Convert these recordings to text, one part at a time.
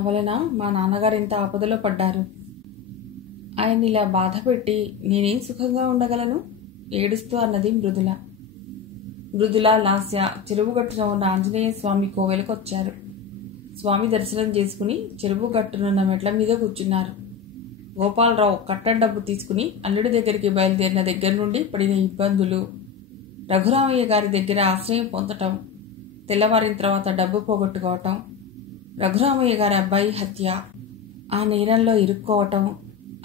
వలన మా నాన్నగారు ఇంత ఆపదలో పడ్డారు. ఆయన ఇలా బాధ పెట్టి నేనేం సుఖంగా ఉండగలను? ఏడుస్తూ అన్నది మృదుల. మృదుల, లాస్య చెరువుగట్టున ఉన్న ఆంజనేయ స్వామి కోవెలకు వచ్చారు. స్వామి దర్శనం చేసుకుని చెరువు గట్టునున్న మెట్ల మీద కూర్చున్నారు. గోపాలరావు కట్టం డబ్బు తీసుకుని అల్లుడి దగ్గరికి బయలుదేరిన దగ్గర నుండి పడిన ఇబ్బందులు, రఘురామయ్య గారి దగ్గర ఆశ్రయం పొందటం, తెల్లవారిన తర్వాత డబ్బు పోగొట్టుకోవటం, రఘురామయ్య గారి అబ్బాయి హత్య, ఆ నేరంలో ఇరుక్కోవటం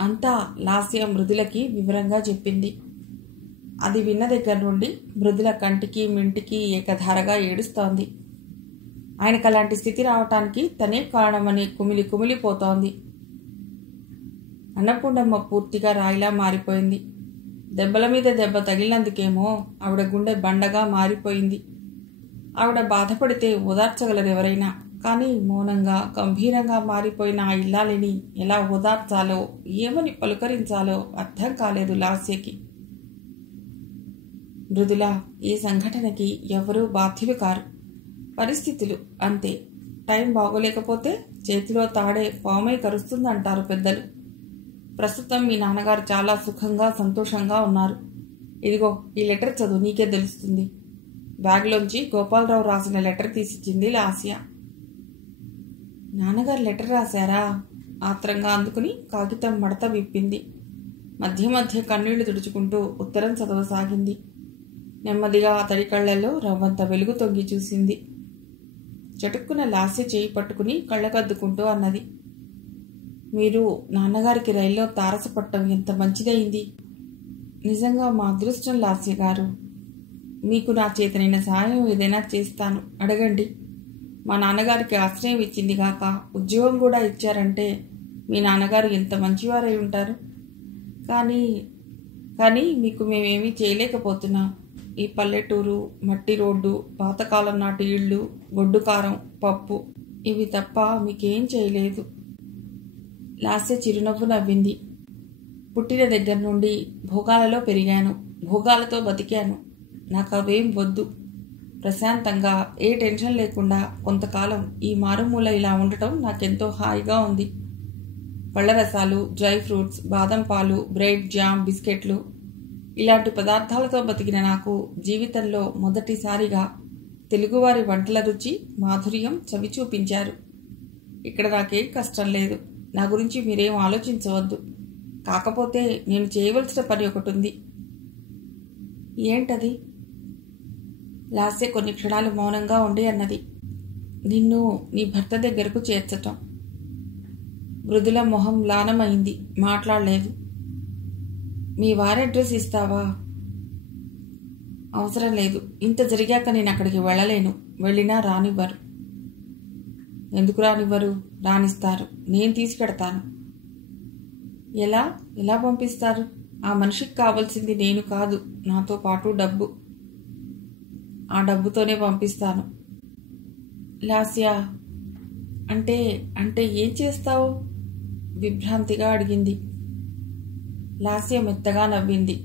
అంతా లాస్య మృదులకి వివరంగా చెప్పింది. అది విన్న దగ్గర నుండి మృదుల కంటికి మింటికి ఏకధారగా ఏడుస్తోంది. ఆయనకు అలాంటి స్థితి రావటానికి తనే కారణమని కుమిలి కుమిలిపోతోంది. అన్నపూర్ణమ్మ పూర్తిగా రాయిలా మారిపోయింది. దెబ్బల మీద దెబ్బ తగిలినందుకేమో ఆవిడ గుండె బండగా మారిపోయింది. ఆవిడ బాధపడితే ఓదార్చగలరెవరైనా, కానీ మౌనంగా గంభీరంగా మారిపోయిన ఆ ఇల్లాలిని ఎలా ఓదార్చాలో, ఏమని పలుకరించాలో అర్థం కాలేదు లాస్యకి. మృదుల, ఈ సంఘటనకి ఎవరూ బాధ్యులు కారు. పరిస్థితులు అంతే. టైం బాగోలేకపోతే చేతిలో తాడే పామై కరుస్తుందంటారు పెద్దలు. ప్రస్తుతం మీ నాన్నగారు చాలా సుఖంగా సంతోషంగా ఉన్నారు. ఇదిగో ఈ లెటర్ చదువు, నీకే తెలుస్తుంది. బ్యాగ్లోంచి గోపాలరావు రాసిన లెటర్ తీసిచ్చింది లాస్య. నాన్నగారు లెటర్ రాశారా? ఆత్రంగా అందుకుని కాగితం మడత విప్పింది. మధ్య మధ్య కన్నీళ్లు తుడుచుకుంటూ ఉత్తరం చదవసాగింది. నెమ్మదిగా అతడి కళ్లలో రవ్వంత వెలుగు తొంగి చూసింది. చటుక్కున లాస్య చేయి పట్టుకుని కళ్ళకద్దుకుంటూ అన్నది, మీరు నాన్నగారికి రైల్లో తారసపట్టం ఎంత మంచిదయింది. నిజంగా మా అదృష్టం లాస్య గారు. మీకు నా చేతనైన సహాయం ఏదైనా చేస్తాను, అడగండి. మా నాన్నగారికి ఆశ్రయం ఇచ్చింది కాక ఉద్యోగం కూడా ఇచ్చారంటే మీ నాన్నగారు ఎంత మంచివారై ఉంటారు. కానీ మీకు మేమేమీ చేయలేకపోతున్నాం. ఈ పల్లెటూరు, మట్టి రోడ్డు, పాతకాలం నాటి ఇళ్ళు, గొడ్డు కారం, పప్పు, ఇవి తప్ప మీకేం చేయలేదు. లాస్య చిరునవ్వు నవ్వింది. పుట్టిన దగ్గర నుండి భోగాలలో పెరిగాను, భోగాలతో బతికాను. నాకు అవేం వద్దు. ప్రశాంతంగా ఏ టెన్షన్ లేకుండా కొంతకాలం ఈ మారుమూల ఇలా ఉండటం నాకెంతో హాయిగా ఉంది. పళ్ళరసాలు, డ్రై ఫ్రూట్స్, బాదం పాలు, బ్రెడ్, జామ్, బిస్కెట్లు ఇలాంటి పదార్థాలతో బతికిన నాకు జీవితంలో మొదటిసారిగా తెలుగువారి వంటల రుచి, మాధుర్యం చవి చూపించారు. ఇక్కడ నాకేం కష్టం లేదు. నా గురించి మీరేం ఆలోచించవద్దు. కాకపోతే నేను చేయవలసిన పని ఒకటి ఉంది. ఏంటది? లాస్య కొన్ని క్షణాలు మౌనంగా ఉండి అన్నది, నిన్ను నీ భర్త దగ్గరకు చేర్చటం. మృదుల మొహం లానమైంది, మాట్లాడలేదు. మీ వారి అడ్రస్ ఇస్తావా? అవసరం లేదు. ఇంత జరిగాక నేను అక్కడికి వెళ్ళలేను. వెళ్ళినా రానివ్వరు. ఎందుకు రానివ్వరు? రానిస్తారు. నేను తీసుకెడతాను. ఎలా పంపిస్తారు? ఆ మనిషికి కావాల్సింది నేను కాదు, నాతో పాటు డబ్బు. ఆ డబ్బుతోనే పంపిస్తాను. లాస్య, అంటే ఏం చేస్తావు? విభ్రాంతిగా అడిగింది. లాస్య మెత్తగా నవ్వింది.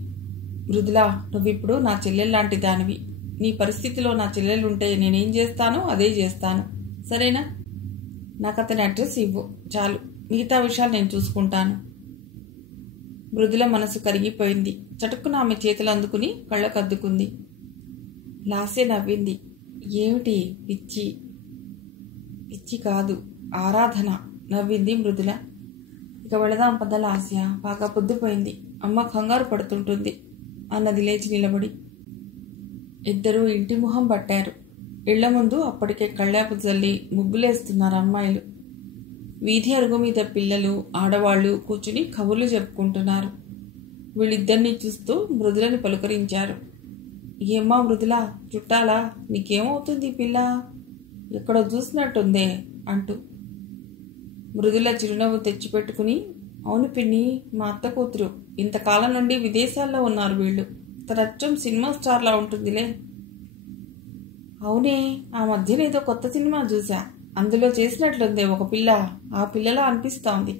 మృదుల, నువ్విప్పుడు నా చెల్లెల్లాంటి దానివి. నీ పరిస్థితిలో నా చెల్లెలుంటే నేనేం చేస్తానో అదే చేస్తాను. సరేనా? నాకు అతని అడ్రస్ ఇవ్వు చాలు. మిగతా విషయాలు నేను చూసుకుంటాను. మృదుల మనసు కరిగిపోయింది. చటుక్కున ఆమె చేతులు అందుకుని కళ్ళకద్దుకుంది. లాస్య నవ్వింది. ఏమిటి పిచ్చి? పిచ్చి కాదు, ఆరాధన నవ్వింది మృదుల. ఇక వెళదాం పద లాస్య, బాగా పొద్దుపోయింది. అమ్మ కంగారు పడుతుంటుంది అన్నది లేచి నిలబడి. ఇద్దరూ ఇంటి మొహం పట్టారు. ఇళ్ల ముందు అప్పటికే కళ్ళాపు జల్లి ముగ్గులేస్తున్నారు అమ్మాయిలు. వీధి అరుగు మీద పిల్లలు, ఆడవాళ్లు కూర్చుని కబుర్లు చెప్పుకుంటున్నారు. వీళ్ళిద్దరినీ చూస్తూ మృదులని పలుకరించారు. ఏమ్మా మృదుల, చుట్టాలా? నీకేమవుతుంది పిల్ల? ఎక్కడో చూసినట్టుందే అంటూ. మృదుల చిరునవ్వు తెచ్చిపెట్టుకుని, అవును పిన్ని, మా అత్త కూతురు. ఇంతకాలం నుండి విదేశాల్లో ఉన్నారు వీళ్ళు. తరచ్చం సినిమా స్టార్లా ఉంటుందిలే. అవునే, ఆ మధ్యన ఏదో కొత్త సినిమా చూసా. అందులో చేసినట్లుందే ఒక పిల్ల. ఆ పిల్లలా అనిపిస్తోంది.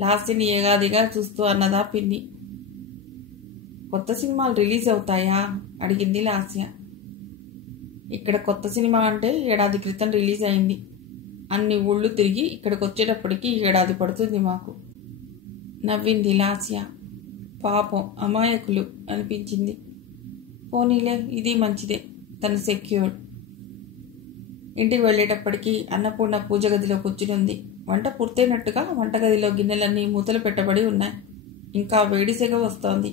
లాస్యని ఏగాదిగా చూస్తూ అన్నదా పిన్ని. కొత్త సినిమాలు రిలీజ్ అవుతాయా? అడిగింది లాస్య. ఇక్కడ కొత్త సినిమా అంటే ఏడాది క్రితం రిలీజ్ అయింది. అన్ని ఊళ్ళు తిరిగి ఇక్కడికి వచ్చేటప్పటికి 7 పడుతుంది మాకు. నవ్వింది లాస్య. పాపం అమాయకులు అనిపించింది. పోనీలే, ఇది మంచిదే. తను సెక్యూర్డ్. ఇంటికి వెళ్ళేటప్పటికీ అన్నపూర్ణ పూజ గదిలో కూర్చునుంది. వంట పూర్తయినట్టుగా వంటగదిలో గిన్నెలన్నీ మూతలు పెట్టబడి ఉన్నాయి. ఇంకా వేడి సెగ వస్తోంది.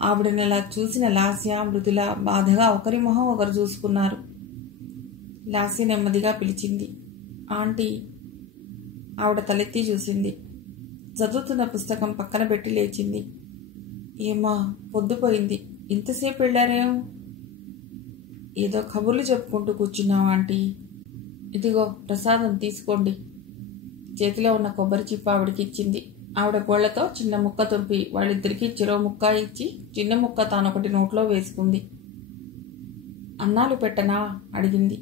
ఆవిడనలా చూసిన లాస్య, మృదుల బాధగా ఒకరి మొహం ఒకరు చూసుకున్నారు. లాస్య నెమ్మదిగా పిలిచింది, ఆంటీ. ఆవిడ తలెత్తి చూసింది. చదువుతున్న పుస్తకం పక్కన పెట్టి లేచింది. ఏమా, పొద్దుపోయింది, ఇంతసేపు వెళ్ళారేం? ఏదో కబుర్లు చెప్పుకుంటూ కూర్చున్నాం ఆంటీ. ఇదిగో ప్రసాదం తీసుకోండి. చేతిలో ఉన్న కొబ్బరి చిప్ప ఆవిడకి ఇచ్చింది. ఆవిడ గోళ్లతో చిన్న ముక్క తుంపి వాళ్ళిద్దరికీ చెరో ముక్క ఇచ్చి చిన్న ముక్క తానొకటి నోట్లో వేసుకుంది. అన్నాలు పెట్టనా అడిగింది.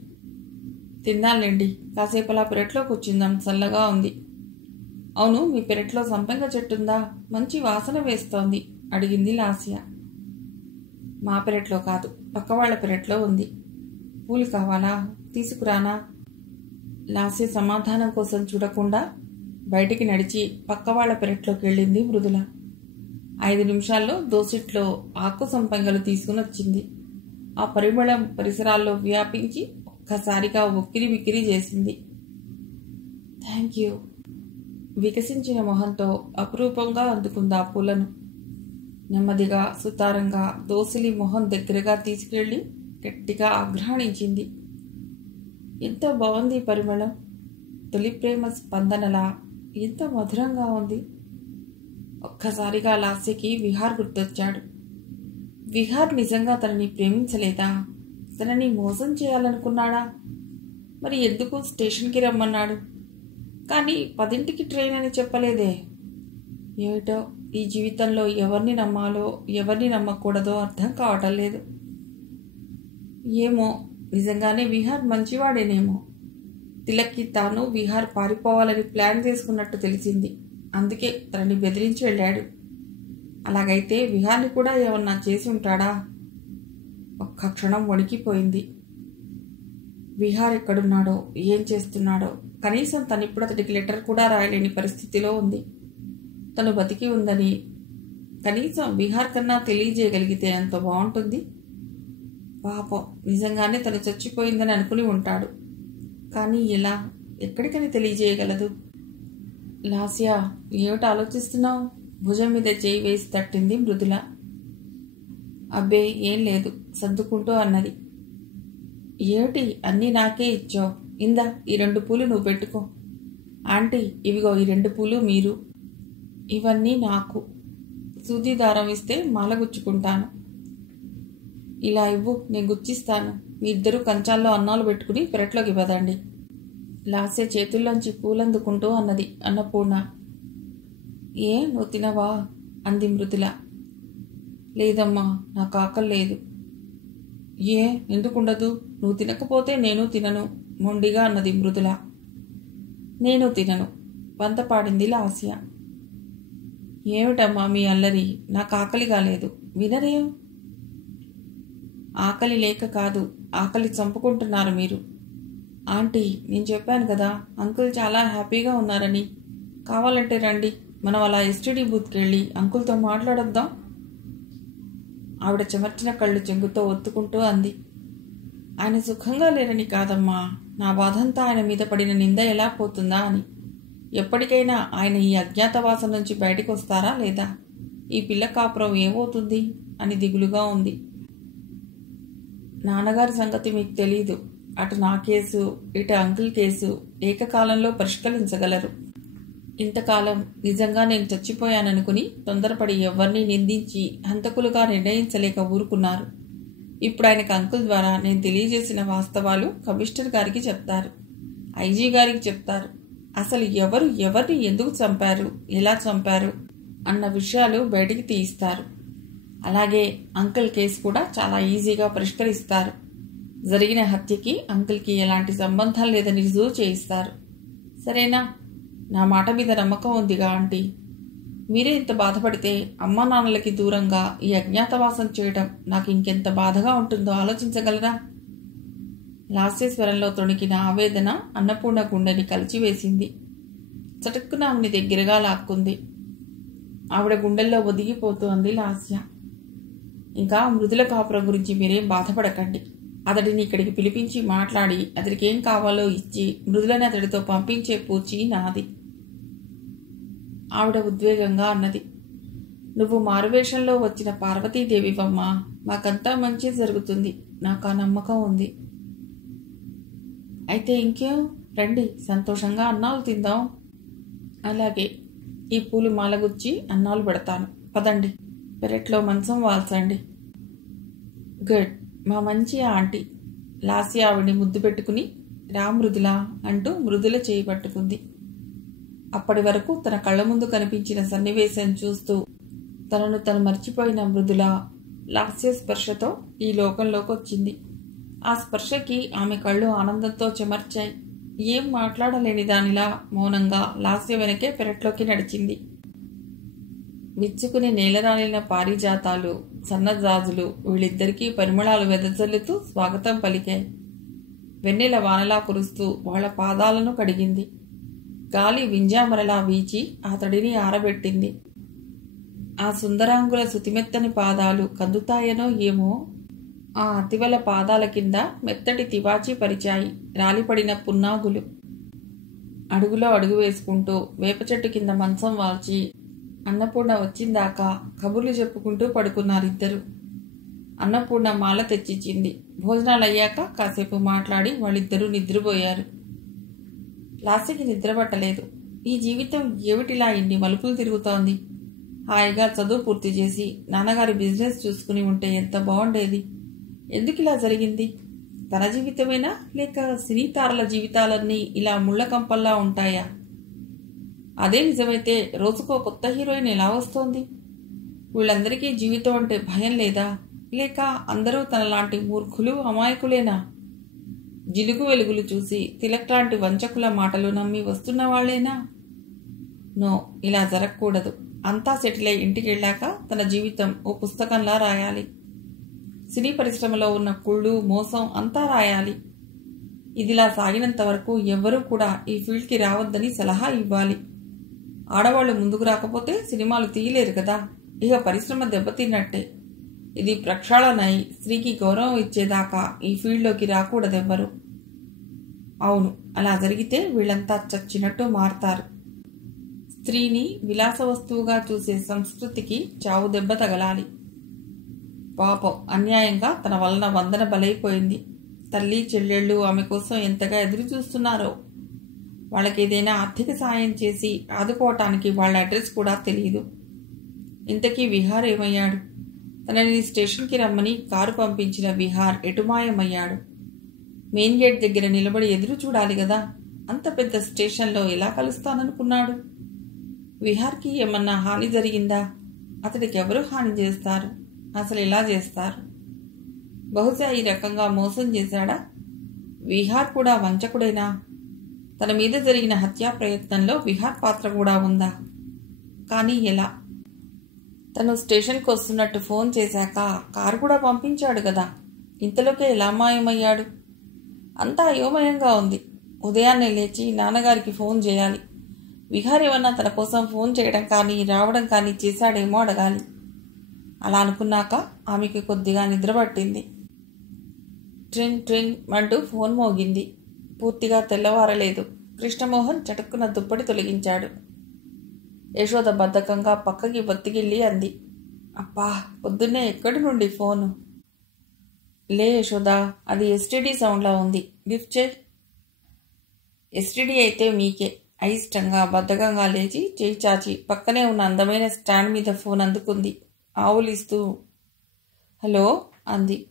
తిన్నాలేండి, కాసేపు అలా పెరట్లో కూర్చుందాం, చల్లగా ఉంది. అవును, మీ పెరట్లో సంపెంగ చెట్టుందా? మంచి వాసన వేస్తోంది అడిగింది లాస్య. మా పెరట్లో కాదు, పక్కవాళ్ల పెరట్లో ఉంది. పూలు కావాలా? తీసుకురానా? లాస్య సమాధానం కోసం చూడకుండా బయటికి నడిచి పక్కవాళ్ల పెరట్లోకి వెళ్ళింది మృదుల. 5 నిమిషాల్లో దోసిట్లో ఆకు సంపెంగలు తీసుకుని వచ్చింది. ఆ పరిమళం పరిసరాల్లో వ్యాపించి ఒక్కసారిగా ఉక్కిరి బిక్కిరి చేసింది. Thank you. వికసించిన మొహంతో అపురూపంగా అందుకుంది ఆ పూలను. నెమ్మదిగా సుతారంగా దోసిలి మొహం దగ్గరగా తీసుకెళ్లి గట్టిగా ఆఘ్రాణించింది. ఎంత బాగుంది పరిమళం! తొలి ప్రేమ స్పందనలా ఎంత మధురంగా ఉంది. ఒక్కసారిగా లాస్యకి విహార్ గుర్తొచ్చాడు. విహార్ నిజంగా తనని ప్రేమించలేదా? తనని మోసం చేయాలనుకున్నాడా? మరి ఎందుకు స్టేషన్కి రమ్మన్నాడు? కానీ 10ంటికి ట్రైన్ అని చెప్పలేదే. ఏమిటో ఈ జీవితంలో ఎవరిని నమ్మాలో ఎవరిని నమ్మకూడదో అర్థం కావటం లేదు. ఏమో, నిజంగానే విహార్ మంచివాడేనేమో. తిలక్కి తాను విహార్ పారిపోవాలని ప్లాన్ చేసుకున్నట్టు తెలిసింది. అందుకే తనని బెదిరించి వెళ్ళాడు. అలాగైతే విహార్ని కూడా ఏమన్నా చేసి ఉంటాడా? ఒక్క క్షణం వణికిపోయింది. విహార్ ఎక్కడున్నాడో, ఏం చేస్తున్నాడో, కనీసం తనిప్పుడు అతడికి లెటర్ కూడా రాయలేని పరిస్థితిలో ఉంది. తను బతికి ఉందని కనీసం విహార్ కన్నా తెలియజేయగలిగితే ఎంత బాగుంటుంది. పాపం, నిజంగానే తను చచ్చిపోయిందని అనుకుని ఉంటాడు. కానీ ఎలా, ఎక్కడికని తెలియజేయగలదు? లాస్య, ఏమిటి ఆలోచిస్తున్నావు? భుజం మీద చేయి వేసి తట్టింది మృదుల. అబ్బే, ఏం లేదు, సర్దుకుంటూ అన్నది. ఏమిటి అన్నీ నాకే ఇచ్చావు? ఇందా, ఈ 2 పూలు నువ్వు పెట్టుకో. ఆంటీ, ఇవిగో ఈ 2 పూలు మీరు. ఇవన్నీ నాకు. సూది దారం ఇస్తే మాల గుచ్చుకుంటాను. ఇలా ఇవ్వు, నేను గుచ్చిస్తాను. మీ ఇద్దరు కంచాల్లో అన్నాలు పెట్టుకుని పెరట్లోకి పదండి. లాస్య చేతుల్లోంచి పూలందుకుంటూ అన్నది అన్నపూర్ణ. ఏ, నువ్వు తినవా? అంది మృదుల. లేదమ్మా, నాకు ఆకలి లేదు. ఏ, ఎందుకుండదు? నువ్వు తినకపోతే నేను తినను మొండిగా అన్నది మృదుల. నేను తినను వంతపాడింది లాస్య. ఏమిటమ్మా మీ అల్లరి? నాకు ఆకలి కాలేదు. వినరేం? ఆకలి లేక కాదు, ఆకలి చంపుకుంటున్నారు మీరు. ఆంటీ, నేను చెప్పాను కదా అంకుల్ చాలా హ్యాపీగా ఉన్నారని. కావాలంటే రండి, మనం అలా ఎస్టీడీ బూత్కి వెళ్ళి అంకుల్తో మాట్లాడొద్దాం. ఆవిడ చెమర్చిన కళ్ళు చెంగుతో ఒత్తుకుంటూ అంది. ఆయన సుఖంగా లేరని కాదమ్మా, నా బాధంతా ఆయన మీద పడిన నింద ఎలా పోతుందా అని. ఎప్పటికైనా ఆయన ఈ అజ్ఞాతవాసం నుంచి బయటకు వస్తారా లేదా? ఈ పిల్ల కాపురం ఏమవుతుంది అని దిగులుగా ఉంది. నాన్నగారి సంగతి మీకు తెలీదు. అటు నా కేసు, ఇటు అంకుల్ కేసు ఏకకాలంలో పరిష్కరించగలరు. ఇంతకాలం నిజంగా నేను చచ్చిపోయాననుకుని తొందరపడి ఎవరిని నిందించి హంతకులుగా నిర్ణయించలేక ఊరుకున్నారు. ఇప్పుడు ఆయనకు అంకుల్ ద్వారా నేను తెలియజేసిన వాస్తవాలు కమిషనర్ గారికి చెప్తారు, ఐజీ గారికి చెప్తారు. అసలు ఎవరు ఎవరిని ఎందుకు చంపారు, ఎలా చంపారు అన్న విషయాలు బయటికి తీయిస్తారు. అలాగే అంకుల్ కేసు కూడా చాలా ఈజీగా పరిష్కరిస్తారు. జరిగిన హత్యకి అంకుల్కి ఎలాంటి సంబంధం లేదని రుజువు చేయిస్తారు. సరేనా? నా మాట మీద నమ్మకం ఉందిగా ఆంటీ? మీరే ఇంత బాధపడితే అమ్మా నాన్నలకి దూరంగా ఈ అజ్ఞాతవాసం చేయడం నాకు ఇంకెంత బాధగా ఉంటుందో ఆలోచించగలరా? లాస్యస్వరంలో తొణికిన ఆవేదన అన్నపూర్ణ గుండెని కలిచివేసింది. చటుక్కున ఆమెని దగ్గరగా లాక్కుంది. ఆవిడ గుండెల్లో ఒదిగిపోతూ అంది లాస్య. ఇంకా మృదుల కాపురం గురించి మీరేం బాధపడకండి. అతడిని ఇక్కడికి పిలిపించి మాట్లాడి అతడికి ఏం కావాలో ఇచ్చి మృదులని అతడితో పంపించే పూచి నాది. ఆవిడ ఉద్వేగంగా అన్నది. నువ్వు మారువేషంలో వచ్చిన పార్వతీదేవివమ్మా. మాకంతా మంచి జరుగుతుంది. నాకు ఆ నమ్మకం ఉంది. అయితే ఇంకేం, రండి, సంతోషంగా అన్నాలు తిందాం. అలాగే, ఈ పూలు మాలగుచ్చి అన్నాలు పెడతాను. పదండి, పెరట్లో మంచం వాల్చండి. గుడ్, మా మంచి ఆంటీ. లాస్య ఆవిడ్ని ముద్దు పెట్టుకుని రా మృదుల అంటూ మృదుల చేయి పట్టుకుంది. అప్పటి వరకు తన కళ్ళ ముందు కనిపించిన సన్నివేశం చూస్తూ తనను తను మర్చిపోయిన మృదుల లాస్య స్పర్శతో ఈ లోకంలోకి వచ్చింది. ఆ స్పర్శకి ఆమె కళ్ళు ఆనందంతో చెమర్చాయి. ఏం మాట్లాడలేని దానిలా మౌనంగా లాస్య వెనకే పెరట్లోకి నడిచింది. విచ్చుకుని నేలరాలిన పారిజాతాలు, సన్నజాజులు వీళ్ళిద్దరికీ పరిమళాలు వెదజల్లుతూ స్వాగతం పలికాయి. వెన్నెల వానలా కురుస్తూ వాళ్ల పాదాలను కడిగింది. గాలి వింజామరలా వీచి అతడిని ఆరబెట్టింది. ఆ సుందరాంగుల సుతిమెత్తని పాదాలు కందుతాయనో ఏమో. ఆ అతివల పాదాల కింద మెత్తటి తివాచీ పరిచాయి రాలిపడిన పున్నాగులు. అడుగులో అడుగు వేసుకుంటూ వేప చెట్టు కింద మంచం వాల్చి అన్నపూర్ణ వచ్చిందాకా కబుర్లు చెప్పుకుంటూ పడుకున్నారిద్దరు. అన్నపూర్ణ మాల తెచ్చిచ్చింది. భోజనాలయ్యాక కాసేపు మాట్లాడి వాళ్ళిద్దరూ నిద్రపోయారు. లాస్యకి నిద్ర పట్టలేదు. ఈ జీవితం ఏమిటిలా ఇన్ని మలుపులు తిరుగుతోంది? హాయిగా చదువు పూర్తి చేసి నాన్నగారి బిజినెస్ చూసుకుని ఉంటే ఎంత బాగుండేది. ఎందుకు ఇలా జరిగింది? తన జీవితమేనా, లేక సినీ తారల జీవితాలన్నీ ఇలా ముళ్ళకంపల్లా ఉంటాయా? అదే నిజమైతే రోజుకో కొత్త హీరోయిన్ ఎలా వస్తోంది? వీళ్ళందరికీ జీవితం అంటే భయం లేదా? లేక అందరూ తనలాంటి మూర్ఖులు, అమాయకులేనా? జిలుగు వెలుగులు చూసి తిలక్ లాంటి వంచకుల మాటలు నమ్మి వస్తున్న వాళ్లేనా? నో, ఇలా జరగకూడదు. అంతా సెటిల్ అయి ఇంటికి వెళ్ళాక తన జీవితం ఓ పుస్తకంలా రాయాలి. సినీ పరిశ్రమలో ఉన్న కుళ్ళు, మోసం అంతా రాయాలి. ఇదిలా సాగినంత వరకు ఎవ్వరూ కూడా ఈ ఫీల్డ్కి రావద్దని సలహా ఇవ్వాలి. ఆడవాళ్లు ముందుకు రాకపోతే సినిమాలు తీయలేరు కదా. ఇక పరిశ్రమ దెబ్బతిన్నట్టే. ఇది ప్రక్షాళనై స్త్రీకి గౌరవం ఇచ్చేదాకా ఈ ఫీల్డ్లోకి రాకూడదెవ్వరు. అవును, అలా జరిగితే వీళ్ళంతా చచ్చినట్టు మారతారు. స్త్రీని విలాస వస్తువుగా చూసే సంస్కృతికి చావు దెబ్బ తగలాలి. పాపం, అన్యాయంగా తన వలన వందన బలైపోయింది. తల్లి చెల్లెళ్ళు ఆమె కోసం ఎంతగా ఎదురు చూస్తున్నారో. వాళ్ళకి ఏదైనా ఆర్థిక సాయం చేసి ఆదుకోవటానికి వాళ్ళ అడ్రస్ కూడా తెలియదు. ఇంతకీ విహార్ ఏమయ్యాడు? తనని స్టేషన్కి రమ్మని కారు పంపించిన విహార్ ఎటుమాయమయ్యాడు? మెయిన్ గేట్ దగ్గర నిలబడి ఎదురు చూడాలి కదా. అంత పెద్ద స్టేషన్లో ఎలా కలుస్తాననుకున్నాడు? విహార్కి ఏమన్నా హాని జరిగిందా? అతడికి ఎవరు హాని చేస్తారు? అసలు ఎలా చేస్తారు? బహుశా ఈ రకంగా మోసం చేశాడా? విహార్ కూడా వంచకుడేనా? తన మీద జరిగిన హత్యా ప్రయత్నంలో విహార్ పాత్ర కూడా ఉందా? కానీ ఎలా? తను స్టేషన్కి వస్తున్నట్టు ఫోన్ చేశాక కారు కూడా పంపించాడు కదా. ఇంతలోకే ఎలా మాయమయ్యాడు? అంతా అయోమయంగా ఉంది. ఉదయాన్నే లేచి నాన్నగారికి ఫోన్ చేయాలి. విహార్ ఏమన్నా తన కోసం ఫోన్ చేయడం కానీ రావడం కానీ చేశాడేమో అడగాలి. అలా అనుకున్నాక ఆమెకి కొద్దిగా నిద్రపట్టింది. ట్రింగ్ ట్రింగ్ అంటూ ఫోన్ మోగింది. పూర్తిగా తెల్లవారలేదు. కృష్ణమోహన్ చటుక్కున దుప్పటి తొలగించాడు. యశోద బద్ధకంగా పక్కకి బొత్తిగిల్లి అంది. అబ్బా, పొద్దున్నే ఎక్కడి నుండి ఫోను? లే యశోద, అది ఎస్టీడీ సౌండ్లా ఉంది, లిఫ్ట్ చేయి. ఎస్టీడీ అయితే మీకే. అయిష్టంగా బద్ధకంగా లేచి చేయి చాచి పక్కనే ఉన్న అందమైన స్టాండ్ మీద ఫోన్ అందుకుంది. ఆవులిస్తూ హలో అంది.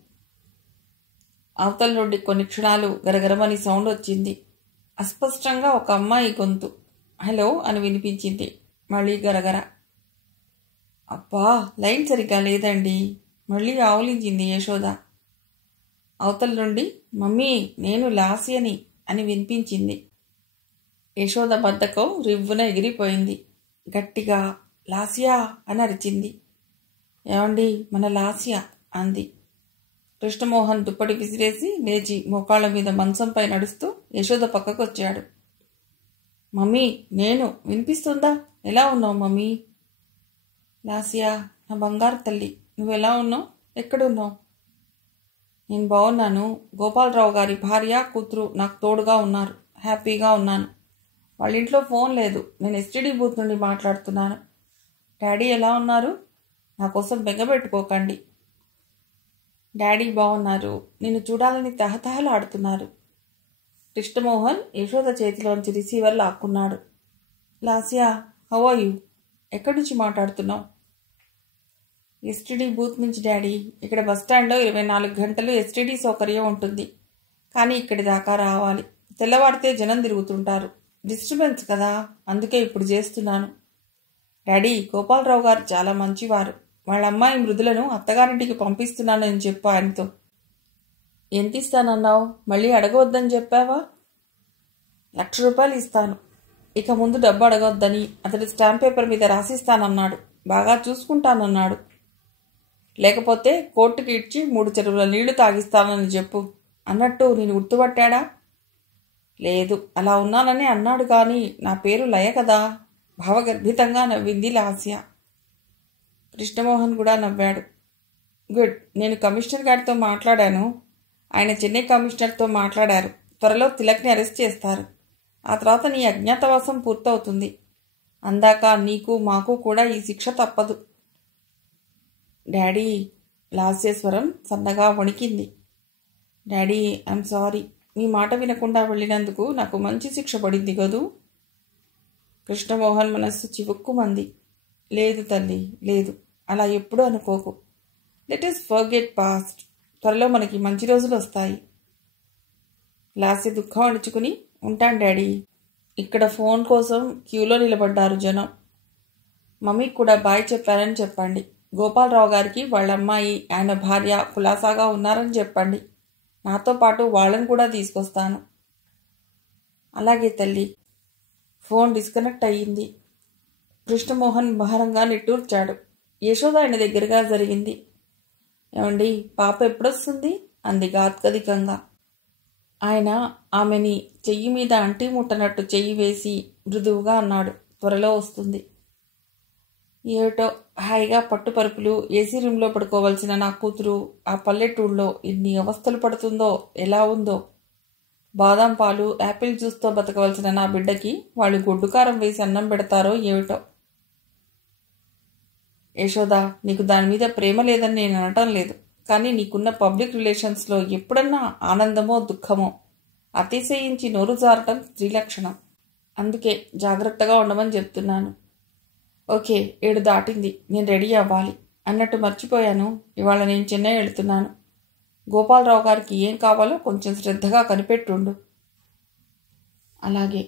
అవతల నుండి కొన్ని క్షణాలు గరగరమని సౌండ్ వచ్చింది. అస్పష్టంగా ఒక అమ్మాయి గొంతు హలో అని వినిపించింది. మళ్ళీ గరగర. అబ్బా, లైన్ సరిగ్గా లేదండి. మళ్ళీ ఆవులించింది యశోద. అవతల నుండి మమ్మీ, నేను లాస్యని అని వినిపించింది. యశోద బద్ధకం రివ్వున ఎగిరిపోయింది. గట్టిగా లాస్యా అని అరిచింది. ఏమండి, మన లాస్య అంది. కృష్ణమోహన్ దుప్పటి విసిరేసి లేచి మోకాళ్ళ మీద మంచంపై నడుస్తూ యశోద పక్కకు వచ్చాడు. మమ్మీ, నేను వినిపిస్తుందా? ఎలా ఉన్నావు మమ్మీ? లాస్యా, నా బంగారు తల్లి, నువ్వెలా ఉన్నావు? ఎక్కడున్నావు? నేను బాగున్నాను. గోపాలరావు గారి భార్య కూతురు నాకు తోడుగా ఉన్నారు. హ్యాపీగా ఉన్నాను. వాళ్ళ ఇంట్లో ఫోన్ లేదు. నేను ఎస్టీడీ బూత్ నుండి మాట్లాడుతున్నాను. డాడీ ఎలా ఉన్నారు? నా కోసం బెంగపెట్టుకోకండి. డాడీ బాగున్నారు. నిన్ను చూడాలని తహతహలాడుతున్నారు. కృష్ణమోహన్ యశోద చేతిలోంచి రిసీవర్ లాక్కున్నాడు. Lasya, how are you? ఎక్కడి నుంచి మాట్లాడుతున్నావు? ఎస్టీడీ బూత్ నుంచి డాడీ. ఇక్కడ బస్టాండ్లో 24 గంటలు ఎస్టీడీ సౌకర్యం ఉంటుంది. కానీ ఇక్కడి దాకా రావాలి. తెల్లవారితే జనం తిరుగుతుంటారు. డిస్టర్బెన్స్ కదా, అందుకే ఇప్పుడు చేస్తున్నాను. డాడీ, గోపాలరావు గారు చాలా మంచివారు. వాళ్ళ అమ్మాయి మృదులను అత్తగారింటికి పంపిస్తున్నానని చెప్పు ఆయనతో. ఎంత ఇస్తానన్నావు? మళ్ళీ అడగవద్దని చెప్పావా? 1,00,000 రూపాయలు ఇస్తాను. ఇక ముందు డబ్బు అడగవద్దని అతడి స్టాంప్ పేపర్ మీద రాసిస్తానన్నాడు. బాగా చూసుకుంటానన్నాడు. లేకపోతే కోర్టుకి ఇచ్చి 3 చెరువుల నీళ్లు తాగిస్తానని చెప్పు. అన్నట్టు నేను గుర్తుపట్టాడా? లేదు, అలా ఉన్నానని అన్నాడు. కానీ నా పేరు లయ కదా. భావగర్భితంగా నవ్వింది లాస్య. కృష్ణమోహన్ కూడా నవ్వాడు. గుడ్. నేను కమిషనర్ గారితో మాట్లాడాను. ఆయన చెన్నై కమిషనర్తో మాట్లాడారు. త్వరలో తిలక్ని అరెస్ట్ చేస్తారు. ఆ తర్వాత నీ అజ్ఞాతవాసం పూర్తవుతుంది. అందాక నీకు మాకు కూడా ఈ శిక్ష తప్పదు. డాడీ, లాస్యస్వరం సన్నగా వణికింది. Daddy, I'm sorry. మీ మాట వినకుండా వెళ్ళినందుకు నాకు మంచి శిక్ష పడింది కదూ? కృష్ణమోహన్ మనస్సు చివుక్కుమంది. లేదు తల్లి, లేదు. అలా ఎప్పుడూ అనుకోకు. Let us forget past. త్వరలో మనకి మంచి రోజులు వస్తాయి. లాస్య దుఃఖం అణుచుకుని, ఉంటాను డాడీ. ఇక్కడ ఫోన్ కోసం క్యూలో నిలబడ్డారు జనం. మమ్మీకి కూడా బాయ్ చెప్పారని చెప్పండి. గోపాలరావు గారికి వాళ్ళ అమ్మాయి, ఆయన భార్య కులాసాగా ఉన్నారని చెప్పండి. నాతో పాటు వాళ్ళని కూడా తీసుకొస్తాను. అలాగే తల్లి. ఫోన్ డిస్కనెక్ట్ అయ్యింది. కృష్ణమోహన్ భారంగా నిట్టూర్చాడు. యశోద ఆయన దగ్గరగా జరిగింది. ఏమండి, పాప ఎప్పుడొస్తుంది? అంది గాత్కదికంగా. ఆయన ఆమెని చెయ్యి మీద అంటి ముట్టనట్టు చెయ్యి వేసి మృదువుగా అన్నాడు. త్వరలో వస్తుంది. ఏమిటో హాయిగా పట్టుపరుపులు ఏసీ రూమ్లో పడుకోవలసిన నా కూతురు ఆ పల్లెటూళ్ళలో ఎన్ని అవస్థలు పడుతుందో, ఎలా ఉందో. బాదం పాలు, యాపిల్ జ్యూస్తో బతకవలసిన నా బిడ్డకి వాళ్ళు గొడ్డుకారం వేసి అన్నం పెడతారో ఏమిటో. యశోద, నీకు దాని మీద ప్రేమ లేదని నేను అనటం లేదు. కానీ నీకున్న పబ్లిక్ రిలేషన్స్లో ఎప్పుడన్నా ఆనందమో దుఃఖమో అతిశయించి నోరు జారటం స్త్రీ లక్షణం. అందుకే జాగ్రత్తగా ఉండమని చెప్తున్నాను. ఓకే, 7 దాటింది. నేను రెడీ అవ్వాలి. అన్నట్టు మర్చిపోయాను. ఇవాళ నేను చెన్నై వెళుతున్నాను. గోపాలరావు గారికి ఏం కావాలో కొంచెం శ్రద్ధగా కనిపెట్టుండు. అలాగే.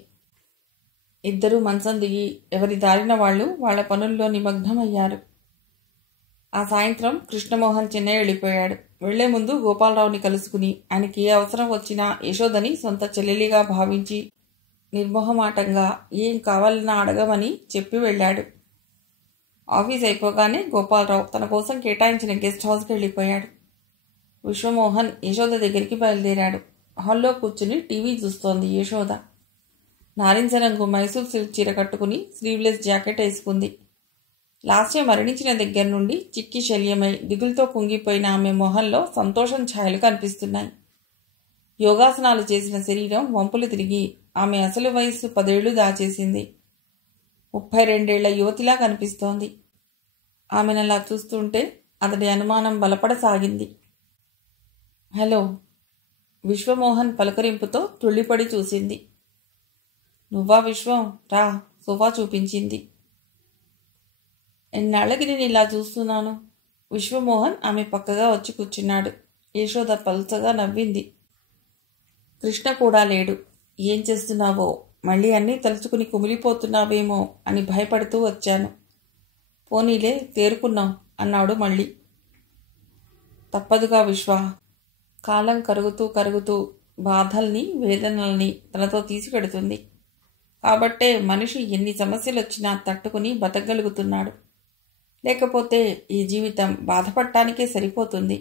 ఇద్దరూ మంచం దిగి ఎవరి దారిన వాళ్ళు వాళ్ళ పనుల్లో నిమగ్నమయ్యారు. ఆ సాయంత్రం కృష్ణమోహన్ చెన్నై వెళ్ళిపోయాడు. వెళ్లే ముందు గోపాలరావుని కలుసుకుని ఆయనకి ఏ అవసరం వచ్చినా యశోదని సొంత చెల్లెలిగా భావించి నిర్మోహమాటంగా ఏం కావాలన్నా అడగమని చెప్పి వెళ్ళాడు. ఆఫీస్ అయిపోగానే గోపాలరావు తన కోసం కేటాయించిన గెస్ట్ హౌస్కి వెళ్ళిపోయాడు. విశ్వమోహన్ యశోద దగ్గరికి బయలుదేరాడు. హాల్లో కూర్చుని టీవీ చూస్తోంది యశోద. నారింజ రంగు మైసూర్ సిల్క్ చీర కట్టుకుని స్లీవ్లెస్ జాకెట్ వేసుకుంది. లాస్య మరణించిన దగ్గర నుండి చిక్కి శల్యమై దిగులతో కుంగిపోయిన ఆమె మొహంలో సంతోషం ఛాయలు కనిపిస్తున్నాయి. యోగాసనాలు చేసిన శరీరం వంపులు తిరిగి ఆమె అసలు వయస్సు 10 ఏళ్లు దాచేసింది. 32 ఏళ్ల యువతిలా కనిపిస్తోంది. ఆమెనలా చూస్తుంటే అతడి అనుమానం బలపడసాగింది. హలో. విశ్వమోహన్ పలకరింపుతో తుళ్ళిపడి చూసింది. నువ్వా విశ్వం? రా. సోఫా చూపించింది. ఎన్నాళ్ళకి నేను ఇలా చూస్తున్నాను. విశ్వమోహన్ ఆమె పక్కగా వచ్చి కూర్చున్నాడు. యశోద పలుచగా నవ్వింది. కృష్ణ కూడా లేడు. ఏం చేస్తున్నావో, మళ్ళీ అన్నీ తలుచుకుని కుమిలిపోతున్నావేమో అని భయపడుతూ వచ్చాను. పోనీలే, తేరుకున్నాం అన్నాడు మళ్ళీ. తప్పదుగా విశ్వ. కాలం కరుగుతూ కరుగుతూ బాధల్ని, వేదనల్ని తనతో తీసుకెడుతుంది. కాబట్టే మనిషి ఎన్ని సమస్యలు వచ్చినా తట్టుకుని బతకగలుగుతున్నాడు. లేకపోతే ఈ జీవితం బాధపడటానికే సరిపోతుంది.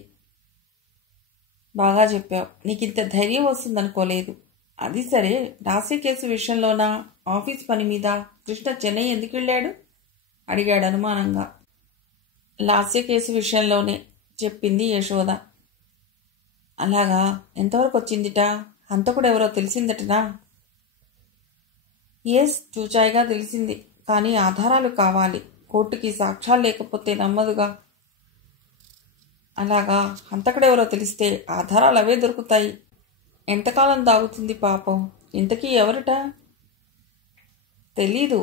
బాగా చెప్పావు. నీకింత ధైర్యం వస్తుందనుకోలేదు. అది సరే, లాస్య కేసు విషయంలోనా, ఆఫీస్ పని మీద కృష్ణ చెన్నై ఎందుకు వెళ్ళాడు అడిగాడు అనుమానంగా. లాస్య కేసు విషయంలోనే చెప్పింది యశోద. అలాగా, ఎంతవరకు వచ్చిందిట? హంతకుడు ఎవరో తెలిసిందటనా? ఎస్, చూచాయిగా తెలిసింది. కానీ ఆధారాలు కావాలి. కోర్టుకి సాక్ష్యాలు లేకపోతే నమ్మదుగా. అలాగా, హంతకుడెవరో తెలిస్తే ఆధారాలు అవే దొరుకుతాయి. ఎంతకాలం దాగుతుంది పాపం? ఇంతకీ ఎవరిట? తెలీదు,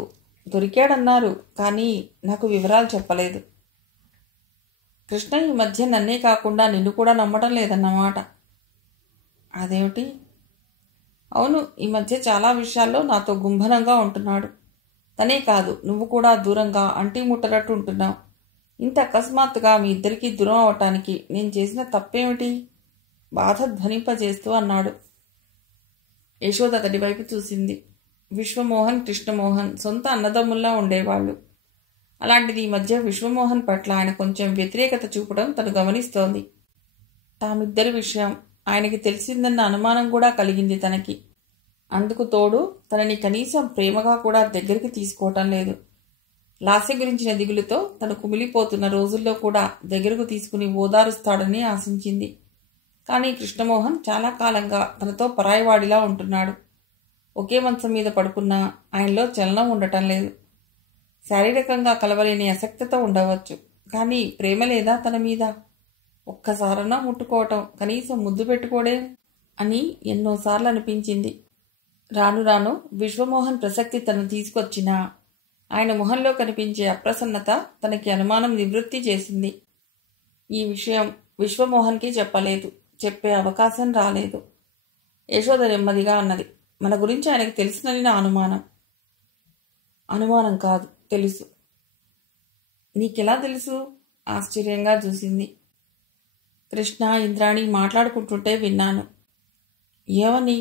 దొరికాడన్నారు, కానీ నాకు వివరాలు చెప్పలేదు. కృష్ణ ఈ మధ్య నన్నే కాకుండా నిన్ను కూడా నమ్మటం లేదన్నమాట. అదేమిటి? అవును, ఈ మధ్య చాలా విషయాల్లో నాతో గుంభనంగా ఉంటున్నాడు. తనే కాదు, నువ్వు కూడా దూరంగా అంటీ ముట్టనట్టు ఉంటున్నావు. ఇంత అకస్మాత్తుగా మీ ఇద్దరికీ దూరం అవటానికి నేను చేసిన తప్పేమిటి? బాధ ధ్వనింపజేస్తూ అన్నాడు. యశోద అతడి వైపు చూసింది. విశ్వమోహన్, కృష్ణమోహన్ సొంత అన్నదమ్ముల్లా ఉండేవాళ్ళు. అలాంటిది ఈ మధ్య విశ్వమోహన్ పట్ల ఆయన కొంచెం వ్యతిరేకత చూపడం తను గమనిస్తోంది. తామిద్దరి విషయం ఆయనకి తెలిసిందన్న అనుమానం కూడా కలిగింది తనకి. అందుకు తోడు తనని కనీసం ప్రేమగా కూడా దగ్గరికి తీసుకోవటం లేదు. లాస్య గురించిన దిగులుతో తను కుమిలిపోతున్న రోజుల్లో కూడా దగ్గరకు తీసుకుని ఓదారుస్తాడని ఆశించింది. కానీ కృష్ణమోహన్ చాలా కాలంగా తనతో పరాయివాడిలా ఉంటున్నాడు. ఒకే మంచం మీద పడుకున్నా ఆయనలో చలనం ఉండటం లేదు. శారీరకంగా కలవలేని అసక్తత ఉండవచ్చు, కానీ ప్రేమ లేదా తన మీద? ఒక్కసారన్నా ముట్టుకోవటం, కనీసం ముద్దు పెట్టుకోడే అని ఎన్నోసార్లు అనిపించింది. రాను రాను విశ్వమోహన్ ప్రసక్తి తను తీసుకొచ్చినా ఆయన మొహంలో కనిపించే అప్రసన్నత తనకి అనుమానం నివృత్తి చేసింది. ఈ విషయం విశ్వమోహన్కి చెప్పలేదు, చెప్పే అవకాశం రాలేదు. యశోద నెమ్మదిగా అన్నది. మన గురించి ఆయనకు తెలుసునని నా అనుమానం. అనుమానం కాదు, తెలుసు. నీకెలా తెలుసు? ఆశ్చర్యంగా చూసింది. కృష్ణ, ఇంద్రాణి మాట్లాడుకుంటుంటే విన్నాను. ఏమని?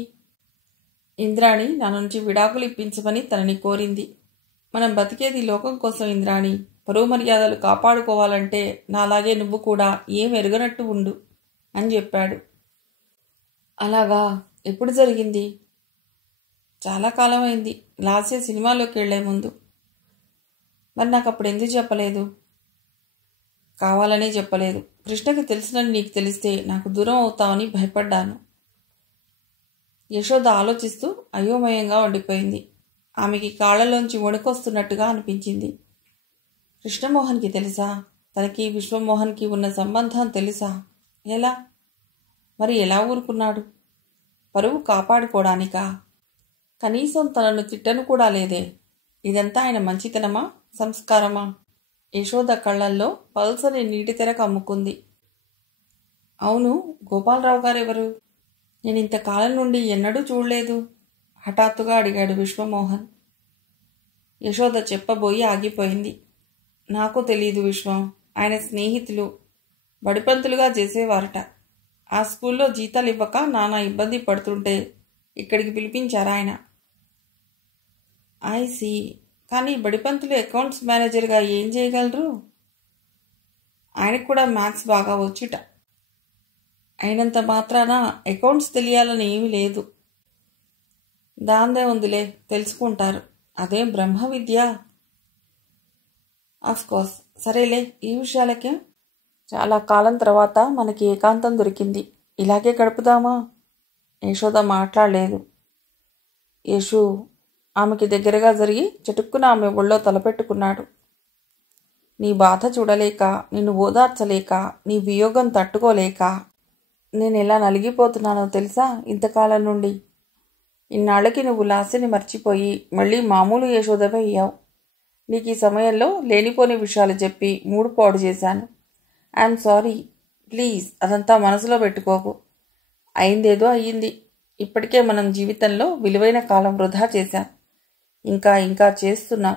ఇంద్రాణి నా నుంచి విడాకులు ఇప్పించమని తనని కోరింది. మనం బతికేది లోకం కోసం ఇంద్రాణి. పరువు మర్యాదలు కాపాడుకోవాలంటే నాలాగే నువ్వు కూడా ఏం ఎరగనట్టు ఉండు అని చెప్పాడు. అలాగా, ఎప్పుడు జరిగింది? చాలా కాలం అయింది, లాస్య సినిమాలోకి వెళ్లే ముందు. మరి నాకు అప్పుడు ఎందుకు చెప్పలేదు? కావాలనే చెప్పలేదు. కృష్ణకి తెలిసినని నీకు తెలిస్తే నాకు దూరం అవుతావని భయపడ్డాను. యశోద ఆలోచిస్తూ అయోమయంగా ఉండిపోయింది. ఆమెకి కాళ్లలోంచి వణుకొస్తున్నట్టుగా అనిపించింది. కృష్ణమోహన్కి తెలుసా? తనకి విశ్వమోహన్కి ఉన్న సంబంధం తెలుసా? ఎలా? మరి ఎలా ఊరుకున్నాడు? పరువు కాపాడుకోవడానికా? కనీసం తనను తిట్టను కూడా లేదే. ఇదంతా ఆయన మంచితనమా, సంస్కారమా? యశోద కళ్లల్లో పల్సని నీటి తెర కమ్ముకుంది. అవును, గోపాలరావు గారెవరు? నేను ఇంతకాలం నుండి ఎన్నడూ చూడలేదు హఠాత్తుగా అడిగాడు విశ్వమోహన్. యశోద చెప్పబోయి ఆగిపోయింది. నాకు తెలీదు విశ్వం. ఆయన స్నేహితులు బడిపంతులుగా చేసేవారట. ఆ స్కూల్లో జీతాలు ఇవ్వక నానా ఇబ్బంది పడుతుంటే ఇక్కడికి పిలిపించారు ఆయన. ఐసి. కానీ బడిపంతులు అకౌంట్స్ మేనేజర్గా ఏం చేయగలరు? ఆయనకు కూడా మ్యాథ్స్ బాగా వచ్చుట. అయినంత మాత్రాన అకౌంట్స్ తెలియాలని ఏమీ లేదు. దాందే ఉందిలే, తెలుసుకుంటారు. అదేం బ్రహ్మ విద్య. ఆఫ్కోర్స్. సరేలే, ఈ విషయాలకే. చాలా కాలం తర్వాత మనకి ఏకాంతం దొరికింది. ఇలాగే గడుపుదామా? యశోద మాట్లాడలేదు. యేషు ఆమెకి దగ్గరగా జరిగి చటుక్కున ఆమె ఒళ్ళో తలపెట్టుకున్నాడు. నీ బాధ చూడలేక, నిన్ను ఓదార్చలేక, నీ వియోగం తట్టుకోలేక నేను ఎలా నలిగిపోతున్నానో తెలుసా ఇంతకాలం నుండి. ఇన్నాళ్ళకి నువ్వు లాస్యని మర్చిపోయి మళ్ళీ మామూలు యశోదవే అయ్యావు. నీకు ఈ సమయంలో లేనిపోని విషయాలు చెప్పి మూడు పాడు చేశాను. I'm sorry. ప్లీజ్ అదంతా మనసులో పెట్టుకోకు. అయిందేదో అయ్యింది. ఇప్పటికే మనం జీవితంలో విలువైన కాలం వృధా చేశాం. ఇంకా ఇంకా చేస్తున్నాం.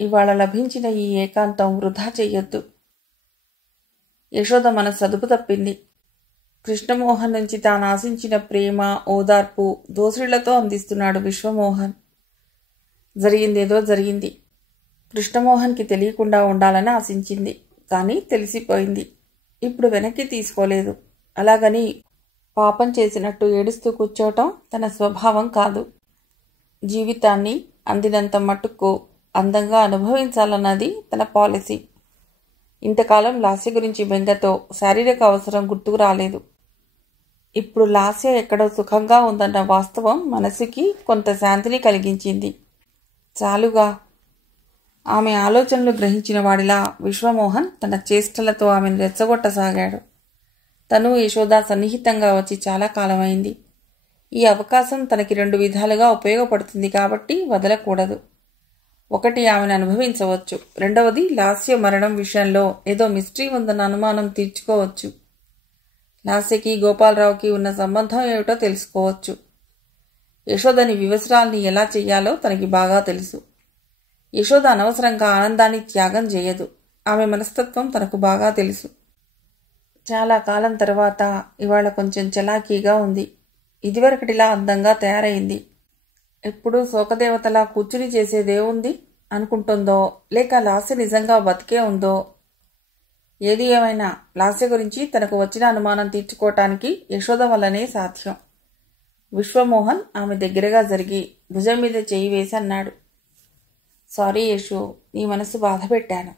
ఇవాళ లభించిన ఈ ఏకాంతం వృధా చెయ్యొద్దు. యశోద మనసు అదుపు తప్పింది. కృష్ణమోహన్ నుంచి తాను ఆశించిన ప్రేమ, ఓదార్పు దోసిళ్లతో అందిస్తున్నాడు విశ్వమోహన్. జరిగిందేదో జరిగింది. కృష్ణమోహన్కి తెలియకుండా ఉండాలని ఆశించింది, కానీ తెలిసిపోయింది. ఇప్పుడు వెనక్కి తీసుకోలేదు. అలాగని పాపం చేసినట్టు ఏడుస్తూ కూర్చోవటం తన స్వభావం కాదు. జీవితాన్ని అందినంత మట్టుకు అందంగా అనుభవించాలన్నది తన పాలసీ. ఇంతకాలం లాస్య గురించి బెంగతో శారీరక అవసరం గుర్తుకు రాలేదు. ఇప్పుడు లాస్య ఎక్కడో సుఖంగా ఉందన్న వాస్తవం మనసుకి కొంత శాంతిని కలిగించింది. చాలుగా. ఆమె ఆలోచనలు గ్రహించిన వాడిలా విశ్వమోహన్ తన చేష్టలతో ఆమెను రెచ్చగొట్టసాగాడు. తను యశోద సన్నిహితంగా వచ్చి చాలా కాలమైంది. ఈ అవకాశం తనకి 2 విధాలుగా ఉపయోగపడుతుంది కాబట్టి వదలకూడదు. ఒకటి, ఆమెను అనుభవించవచ్చు. రెండవది, లాస్య మరణం విషయంలో ఏదో మిస్టరీ ఉందన్న అనుమానం తీర్చుకోవచ్చు. లాస్యకి గోపాలరావుకి ఉన్న సంబంధం ఏమిటో తెలుసుకోవచ్చు. యశోదని వివసరాల్ని ఎలా చెయ్యాలో తనకి బాగా తెలుసు. యశోద అనవసరంగా ఆనందాన్ని త్యాగం చేయదు. ఆమె మనస్తత్వం తనకు బాగా తెలుసు. చాలా కాలం తర్వాత ఇవాళ కొంచెం చలాకీగా ఉంది. ఇదివరకటిలా అందంగా తయారైంది. ఎప్పుడూ శోకదేవతలా కూర్చుని చేసేదేముంది అనుకుంటుందో, లేక లాస్య నిజంగా బతికే ఉందో. ఏది ఏమైనా లాస్య గురించి తనకు వచ్చిన అనుమానం తీర్చుకోవటానికి యశోద వల్లనే సాధ్యం. విశ్వమోహన్ ఆమె దగ్గరగా జరిగి భుజం మీద చేయి వేసి అన్నాడు, సారీ యశు, నీ మనసు బాధ పెట్టాను.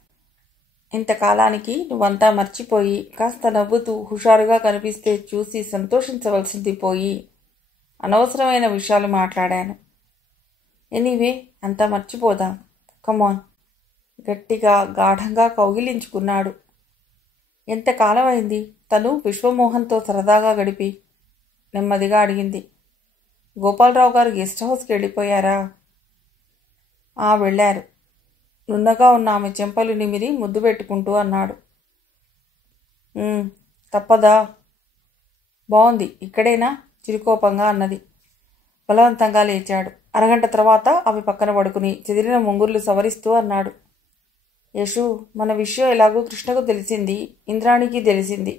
ఇంతకాలానికి నువ్వంతా మర్చిపోయి కాస్త నవ్వుతూ హుషారుగా కనిపిస్తే చూసి సంతోషించవలసింది పోయి అనవసరమైన విషయాలు మాట్లాడాను. ఎనీవే, అంతా మర్చిపోదాం. కమాన్. గట్టిగా గాఢంగా కౌగిలించుకున్నాడు. ఎంతకాలం అయింది తను విశ్వమోహన్తో సరదాగా గడిపి? నెమ్మదిగా అడిగింది. గోపాలరావు గారు గెస్ట్ హౌస్కి వెళ్ళిపోయారా? వెళ్ళారు. నున్నగా ఉన్న ఆమె చెంపలు నిమిరి ముద్దు పెట్టుకుంటూ అన్నాడు. తప్పదా? బాగుంది, ఇక్కడేనా? చిరుకోపంగా అన్నది. బలవంతంగా లేచాడు. అరగంట తర్వాత ఆమె పక్కన పడుకుని చెదిరిన ముంగుర్లు సవరిస్తూ అన్నాడు, యశు, మన విషయం ఎలాగూ కృష్ణకు తెలిసింది, ఇంద్రాణికి తెలిసింది.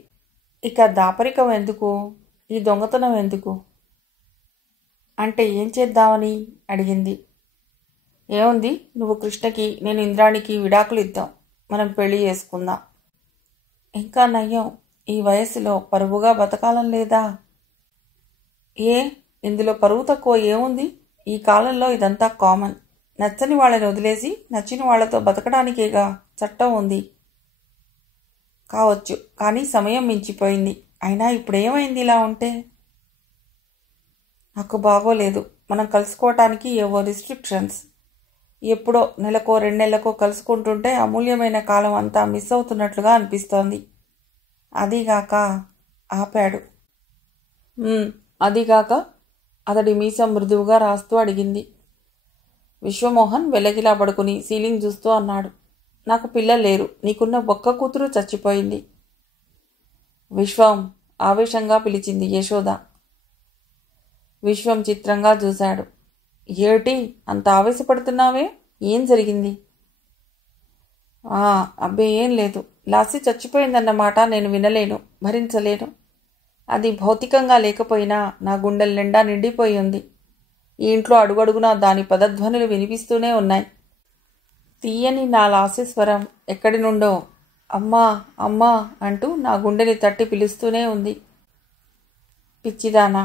ఇక దాపరికం ఎందుకు? ఈ దొంగతనం ఎందుకు? అంటే ఏం చేద్దామని అడిగింది. ఏముంది, నువ్వు కృష్ణకి, నేను ఇంద్రాణికి విడాకులు ఇద్దాం. మనం పెళ్లి చేసుకుందాం. ఇంకా నయ్యం, ఈ వయస్సులో పరువుగా బతకాలం లేదా? ఇందులో పరువు తక్కువ ఏముంది? ఈ కాలంలో ఇదంతా కామన్. నచ్చని వాళ్ళని వదిలేసి నచ్చిన వాళ్లతో బతకడానికేగా చట్టం ఉంది. కావచ్చు, కానీ సమయం మించిపోయింది. అయినా ఇప్పుడేమైంది ఇలా ఉంటే? నాకు బాగోలేదు. మనం కలుసుకోవటానికి ఏవో రిస్ట్రిక్షన్స్. ఎప్పుడో నెలకో 2 నెలలకో కలుసుకుంటుంటే అమూల్యమైన కాలం అంతా మిస్ అవుతున్నట్లుగా అనిపిస్తోంది. అదీగాక ఆపాడు. అదీగాక అతడి మీసం మృదువుగా రాస్తూ అడిగింది. విశ్వమోహన్ వెలగిలా పడుకుని సీలింగ్ చూస్తూ అన్నాడు, నాకు పిల్లలు లేరు. నీకున్న ఒక్క కూతురు చచ్చిపోయింది. విశ్వం, ఆవేశంగా పిలిచింది యశోద. విశ్వం చిత్రంగా చూశాడు. ఏమిటి అంత ఆవేశపడుతున్నావే? ఏం జరిగింది? అబ్బే, ఏం లేదు. లాస్య చచ్చిపోయిందన్నమాట నేను వినలేను, భరించలేను. అది భౌతికంగా లేకపోయినా నా గుండెల నిండా నిండిపోయి ఉంది. ఈ ఇంట్లో అడుగడుగునా దాని పదధ్వనులు వినిపిస్తూనే ఉన్నాయి. తీయని నా లాస్య స్వరం ఎక్కడి నుండో అమ్మా అమ్మా అంటూ నా గుండెని తట్టి పిలుస్తూనే ఉంది. పిచ్చిదానా,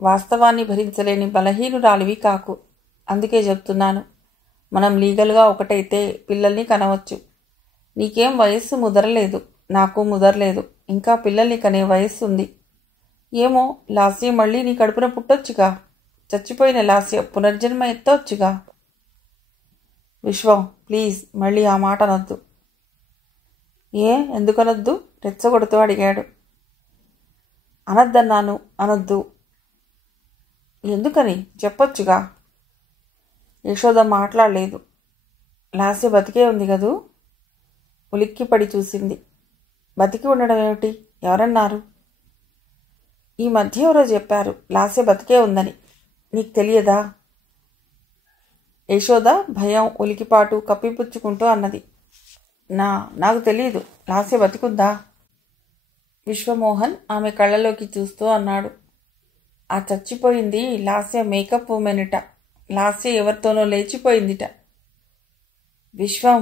వాస్తవాన్ని భరించలేని బలహీనురాలివి కాకు. అందుకే చెప్తున్నాను, మనం లీగల్గా ఒకటైతే పిల్లల్ని కనవచ్చు. నీకేం వయస్సు ముదరలేదు, నాకు ముదరలేదు. ఇంకా పిల్లల్ని కనే వయస్సు ఉంది. ఏమో, లాస్య మళ్ళీ నీ కడుపున పుట్టొచ్చుగా. చచ్చిపోయిన లాస్య పునర్జన్మ ఎత్తవచ్చుగా. విశ్వం, ప్లీజ్ మళ్ళీ ఆ మాట అనొద్దు. ఎందుకనొద్దు? రెచ్చగొడుతూ అడిగాడు. అనద్దన్నాను, అనొద్దు. ఎందుకని చెప్పొచ్చుగా. యశోద మాట్లాడలేదు. లాస్య బతికే ఉంది కదూ? ఉలిక్కిపడి చూసింది. బతికి ఉండడం ఏమిటి? ఎవరన్నారు? ఈ మధ్య ఎవరో చెప్పారు లాస్య బతికే ఉందని. నీకు తెలియదా? యశోద భయం, ఉలికిపాటు కప్పిపుచ్చుకుంటూ అన్నది. నాకు తెలియదు. లాస్య బతికుందా? విశ్వమోహన్ ఆమె కళ్ళలోకి చూస్తూ అన్నాడు. ఆ చచ్చిపోయింది లాస్య మేకప్ ఉమెనిట. లాస్య ఎవరితోనో లేచిపోయిందిట. విశ్వం,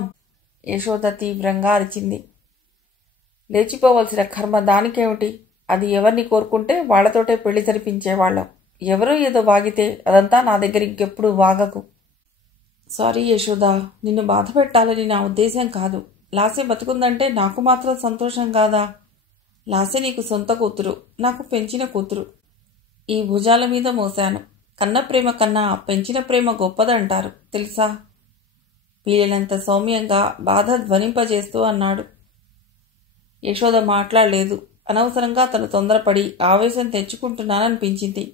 యశోద తీవ్రంగా అరిచింది. లేచిపోవలసిన కర్మ దానికేమిటి? అది ఎవరిని కోరుకుంటే వాళ్లతోటే పెళ్లి జరిపించేవాళ్ళం. ఎవరో ఏదో వాగితే అదంతా నా దగ్గర ఇంకెప్పుడు వాగకు. సారీ యశోదా, నిన్ను బాధ పెట్టాలని నా ఉద్దేశం కాదు. లాసే బతుకుందంటే నాకు మాత్రం సంతోషం కాదా? లాసే నీకు సొంత కూతురు, నాకు పెంచిన కూతురు. ఈ భుజాల మీద మోశాను. కన్న ప్రేమ కన్నా పెంచిన ప్రేమ గొప్పదంటారు తెలుసా? వీలైనంత సౌమ్యంగా బాధ ధ్వనింపజేస్తూ అన్నాడు. యశోద మాట్లాడలేదు. అనవసరంగా తను తొందరపడి ఆవేశం తెచ్చుకుంటున్నాననిపించింది.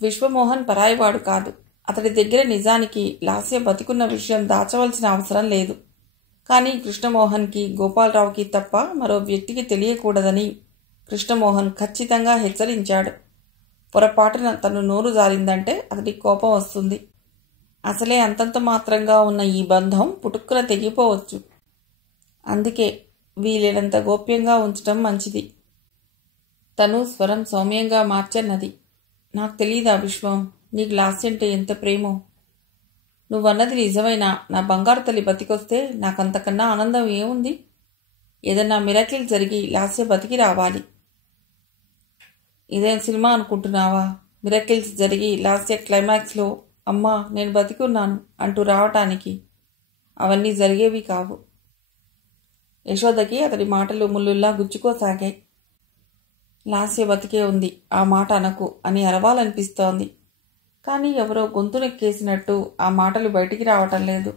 విశ్వమోహన్ పరాయివాడు కాదు. అతడి దగ్గర నిజానికి లాస్య బతికున్న విషయం దాచవలసిన అవసరం లేదు. కానీ కృష్ణమోహన్కి, గోపాలరావుకి తప్ప మరో వ్యక్తికి తెలియకూడదని కృష్ణమోహన్ ఖచ్చితంగా హెచ్చరించాడు. పొరపాటున తను నోరు జారిందంటే అతడికి కోపం వస్తుంది. అసలే అంతంత మాత్రంగా ఉన్న ఈ బంధం పుటుక్కున తెగిపోవచ్చు. అందుకే వీలైనంత గోప్యంగా ఉంచటం మంచిది. తను స్వరం సౌమ్యంగా మార్చన్నది. నాకు తెలీదా విశ్వం, నీకు లాస్యంటే ఎంత ప్రేమో? నువ్వన్నది నిజమైనా నా బంగారు తల్లి బతికొస్తే నాకంతకన్నా ఆనందం ఏముంది? ఏదన్నా మిరాకిల్ జరిగి లాస్య బతికి రావాలి. ఇదేం సినిమా అనుకుంటున్నావా? మిరాకిల్స్ జరిగి లాస్య క్లైమాక్స్లో అమ్మా నేను బతికున్నాను అంటూ రావటానికి. అవన్నీ జరిగేవి కావు. యశోదకి అతడి మాటలు ముళ్ళుల్లా గుచ్చుకోసాగాయి. లాస్య బతికే ఉంది, ఆ మాట అనకు అని అరవాలనిపిస్తోంది. కానీ ఎవరో గొంతు నెక్కేసినట్టు ఆ మాటలు బయటికి రావటం లేదు.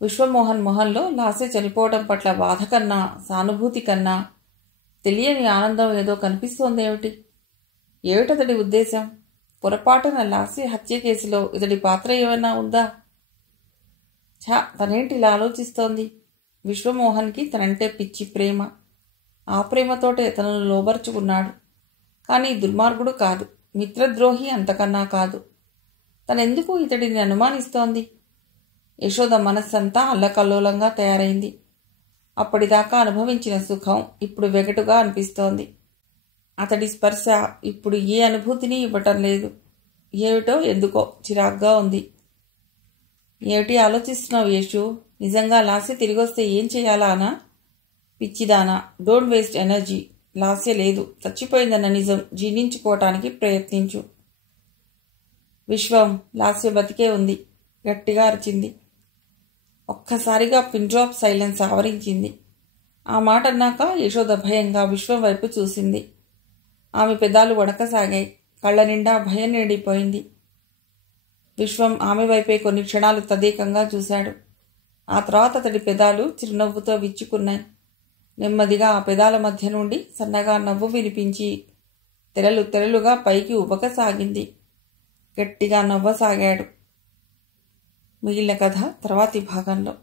విశ్వమోహన్ మొహంలో లాస్య చనిపోవడం పట్ల బాధ కన్నా, సానుభూతి కన్నా తెలియని ఆనందం ఏదో కనిపిస్తోందేమిటి? ఏమిటతడి ఉద్దేశం? పొరపాటున లాస్య హత్య కేసులో ఇతడి పాత్ర ఏమైనా ఉందా? తనేంటి ఇలా ఆలోచిస్తోంది? విశ్వమోహన్కి తనంటే పిచ్చి ప్రేమ. ఆ ప్రేమతోటే తనను లోబరుచుకున్నాడు. కానీ దుర్మార్గుడు కాదు, మిత్రద్రోహి అంతకన్నా కాదు. తనెందుకు ఇతడిని అనుమానిస్తోంది? యశోద మనస్సంతా అల్లకల్లోలంగా తయారైంది. అప్పటిదాకా అనుభవించిన సుఖం ఇప్పుడు వెగటుగా అనిపిస్తోంది. అతడి స్పర్శ ఇప్పుడు ఏ అనుభూతిని ఇవ్వటం లేదు. ఏమిటో ఎందుకో చిరాగ్గా ఉంది. ఏమిటి ఆలోచిస్తున్నావు యేషు? నిజంగా లాస్య తిరిగొస్తే ఏం చేయాలా అనా? పిచ్చిదానా, డోంట్ వేస్ట్ ఎనర్జీ. లాస్య లేదు, చచ్చిపోయిందన్న నిజం జీర్ణించుకోవటానికి ప్రయత్నించు. విశ్వం, లాస్య బతికే ఉంది, గట్టిగా అరిచింది. ఒక్కసారిగా పిన్ డ్రాప్ సైలెన్స్ ఆవరించింది. ఆ మాట అన్నాక యశోద భయంగా విశ్వం వైపు చూసింది. ఆమె పెదాలు వడకసాగాయి. కళ్ళ నిండా భయం నిండిపోయింది. విశ్వం ఆమె వైపే కొన్ని క్షణాలు తదేకంగా చూశాడు. ఆ తర్వాత అతడి పెదాలు చిరునవ్వుతో విచ్చుకున్నాయి. నెమ్మదిగా ఆ పెదాల మధ్య నుండి సన్నగా నవ్వు వినిపించి తెరలు తెరలుగా పైకి ఉబకసాగింది. గట్టిగా నవ్వసాగాడు. మిగిలిన కథ తర్వాతి భాగంలో.